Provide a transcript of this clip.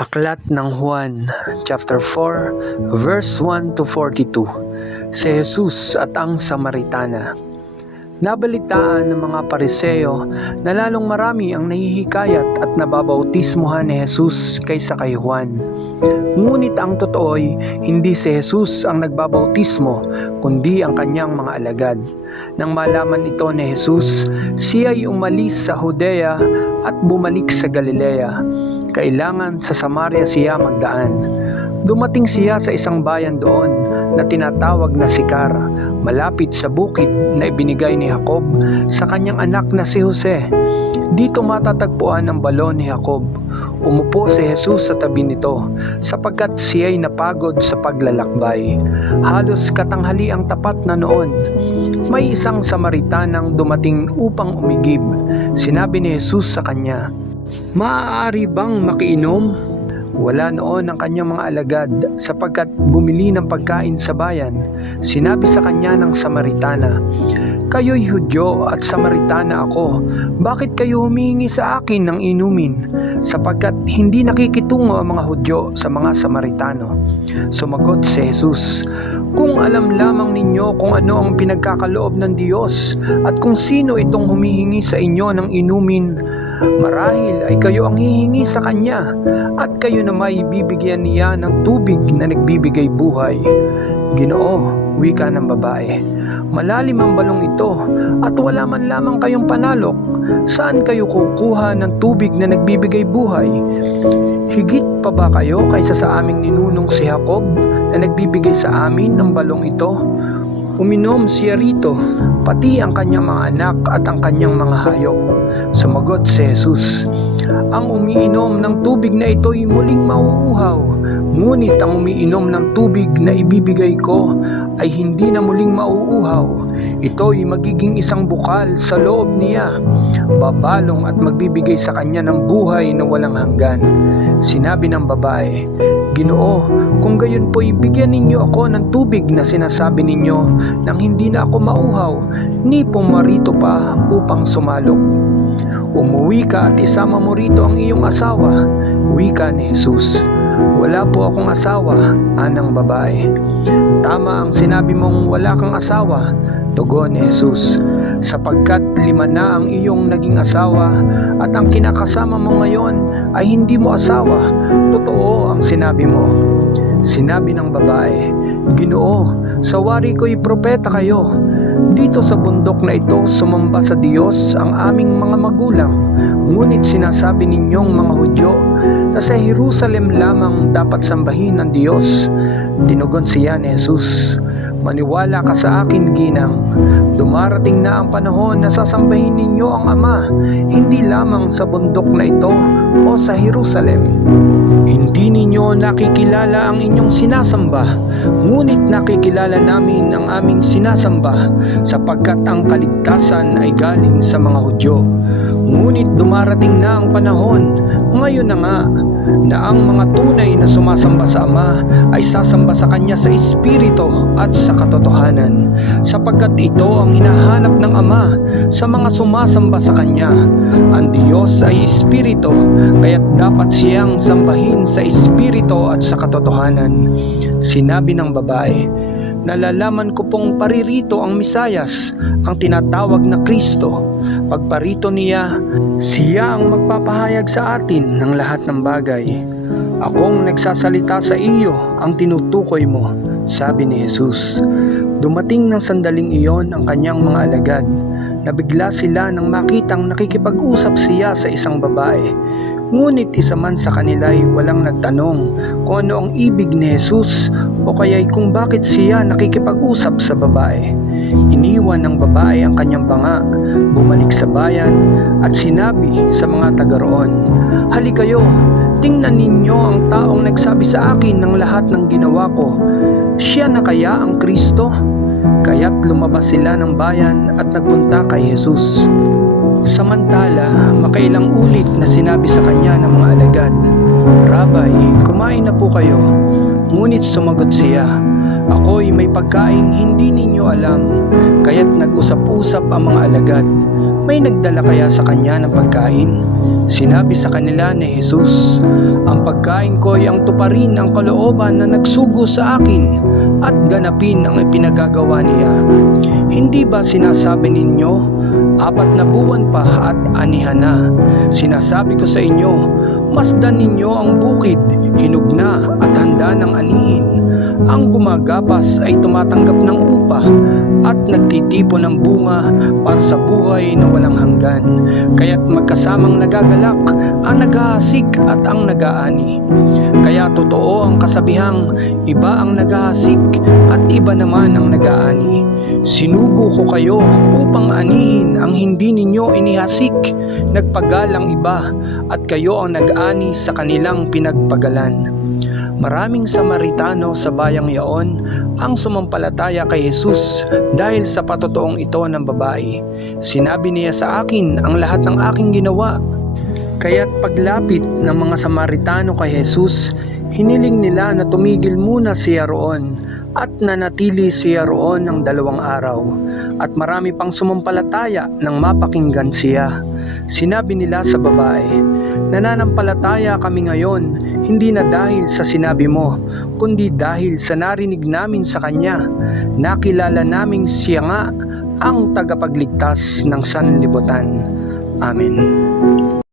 Aklat ng Juan, chapter 4, verse 1 to 42. Si Jesus at ang Samaritana. Nabalitaan ng mga Pariseo na lalong marami ang nahihikayat at nababautismohan ni Jesus kaysa kay Juan. Ngunit ang totoo'y hindi si Jesus ang nagbabautismo, kundi ang kanyang mga alagad. Nang malaman ito ni Jesus, siya'y umalis sa Judea at bumalik sa Galilea. Kailangan sa Samaria siya magdaan. Dumating siya sa isang bayan doon na tinatawag na Sicar, malapit sa bukid na ibinigay ni Jacob sa kanyang anak na si Jose. Dito matatagpuan ang balon ni Jacob. Umupo si Jesus sa tabi nito sapagkat siya'y napagod sa paglalakbay. Halos katanghali ang tapat na noon. May isang Samaritanang dumating upang umigib. Sinabi ni Jesus sa kanya, "Maaari bang makiinom?" Wala noon ang kanyang mga alagad sapagkat bumili ng pagkain sa bayan. Sinabi sa kanya ng Samaritana, "Kayo'y Hudyo at Samaritana ako. Bakit kayo humihingi sa akin ng inumin? Sapagkat hindi nakikitungo ang mga Hudyo sa mga Samaritano." Sumagot si Jesus, "Kung alam lamang ninyo kung ano ang pinagkakaloob ng Diyos at kung sino itong humihingi sa inyo ng inumin, marahil ay kayo ang hihingi sa kanya at kayo na may bibigyan niya ng tubig na nagbibigay buhay." "Ginoo," wika ng babae, "malalim ang balong ito at wala man lamang kayong panalok. Saan kayo kukuha ng tubig na nagbibigay buhay? Higit pa ba kayo kaysa sa aming ninunong si Jacob na nagbibigay sa amin ng balong ito? Uminom siya rito, pati ang kanyang mga anak at ang kanyang mga hayop." Sumagot si Jesus, "Ang umiinom ng tubig na ito'y muling mauuhaw, ngunit ang umiinom ng tubig na ibibigay ko ay hindi na muling mauuhaw. Ito'y magiging isang bukal sa loob niya, babalong at magbibigay sa kanya ng buhay na walang hanggan." Sinabi ng babae, "Ginoo, kung gayon po'y bigyan ninyo ako ng tubig na sinasabi ninyo nang hindi na ako mauhaw, ni pumarito pa upang sumalok. Umuwi ka at isama mo rito ang iyong asawa," wika ni Jesus. "Wala po akong asawa," anang babae. "Tama ang sinabi mong wala kang asawa," tugon ni Jesus, "sapagkat 5 na ang iyong naging asawa at ang kinakasama mo ngayon ay hindi mo asawa. Totoo ang sinabi mo." Sinabi ng babae, "Ginoo, sa wari ko'y propeta kayo. Dito sa bundok na ito sumamba sa Diyos ang aming mga magulang. Ngunit sinasabi ninyong mga Hudyo na sa Jerusalem lamang dapat sambahin ng Diyos." Tinugon siya ni Jesus, "Maniwala ka sa akin, ginang. Dumarating na ang panahon na sasambahin ninyo ang Ama, hindi lamang sa bundok na ito o sa Jerusalem. Hindi ninyo nakikilala ang inyong sinasamba, ngunit nakikilala namin ang aming sinasamba, sapagkat ang kaligtasan ay galing sa mga Hudyo. Ngunit dumarating na ang panahon, ngayon na nga, na ang mga tunay na sumasamba sa Ama ay sasamba sa Kanya sa Espiritu at sa katotohanan, sapagkat ito ang hinahanap ng Ama sa mga sumasamba sa Kanya. Ang Diyos ay Espiritu, kaya't dapat siyang sambahin sa Espiritu at sa katotohanan." Sinabi ng babae, "Nalalaman ko pong paririto ang Mesiyas, ang tinatawag na Kristo. Pagparito niya, siya ang magpapahayag sa atin ng lahat ng bagay. Akong nagsasalita sa iyo ang tinutukoy mo," sabi ni Jesus. Dumating ng sandaling iyon ang kanyang mga alagad. Nabigla sila nang makitang nakikipag-usap siya sa isang babae. Ngunit isa man sa kanila'y walang nagtanong kung ano ang ibig ni Jesus o kaya'y kung bakit siya nakikipag-usap sa babae. Iniwan ng babae ang kanyang banga, bumalik sa bayan at sinabi sa mga taga roon, "Halikayo, tingnan ninyo ang taong nagsabi sa akin ng lahat ng ginawa ko. Siya na kaya ang Kristo?" Kaya't lumabas sila ng bayan at nagpunta kay Jesus. Samantala, makailang ulit na sinabi sa kanya ng mga alagad, "Rabay, kumain na po kayo." Ngunit sumagot siya, "Ako'y may pagkaing hindi ninyo alam." Kaya't nag-usap-usap ang mga alagad, May nagdala kaya sa kanya ng pagkain? Sinabi sa kanila ni Jesus, ang pagkain ko ay ang tuparin ang kalooban na nagsugo sa akin at ganapin ang ipinagagawa niya. Hindi ba sinasabi ninyo, 4 na buwan pa at anihan na? Sinasabi ko sa inyo, masdan ninyo ang bukid, hinog na at handa ng anihin. Ang gumagapas ay tumatanggap ng upa at nagtitipon ng bunga para sa buhay na walang hanggan. Kaya't magkasamang nagagalak ang naghahasik at ang nag-aani. Kaya totoo ang kasabihang, iba ang naghahasik at iba naman ang nag-aani. Sinugo ko kayo upang anihin ang hindi ninyo inihasik. Nagpagalang iba at kayo ang nag-ani sa kanilang pinagpagalan. Maraming Samaritano sa bayang yaon ang sumampalataya kay Jesus dahil sa patotoong ito ng babae. Sinabi niya sa akin ang lahat ng aking ginawa. Kaya't paglapit ng mga Samaritano kay Jesus, hiniling nila na tumigil muna siya roon at nanatili siya roon ng 2 araw. At marami pang sumampalataya nang mapakinggan siya. Sinabi nila sa babae, nananampalataya kami ngayon, hindi na dahil sa sinabi mo, kundi dahil sa narinig namin sa kanya. Nakilala naming siya nga ang tagapagligtas ng sanlibutan. Amen.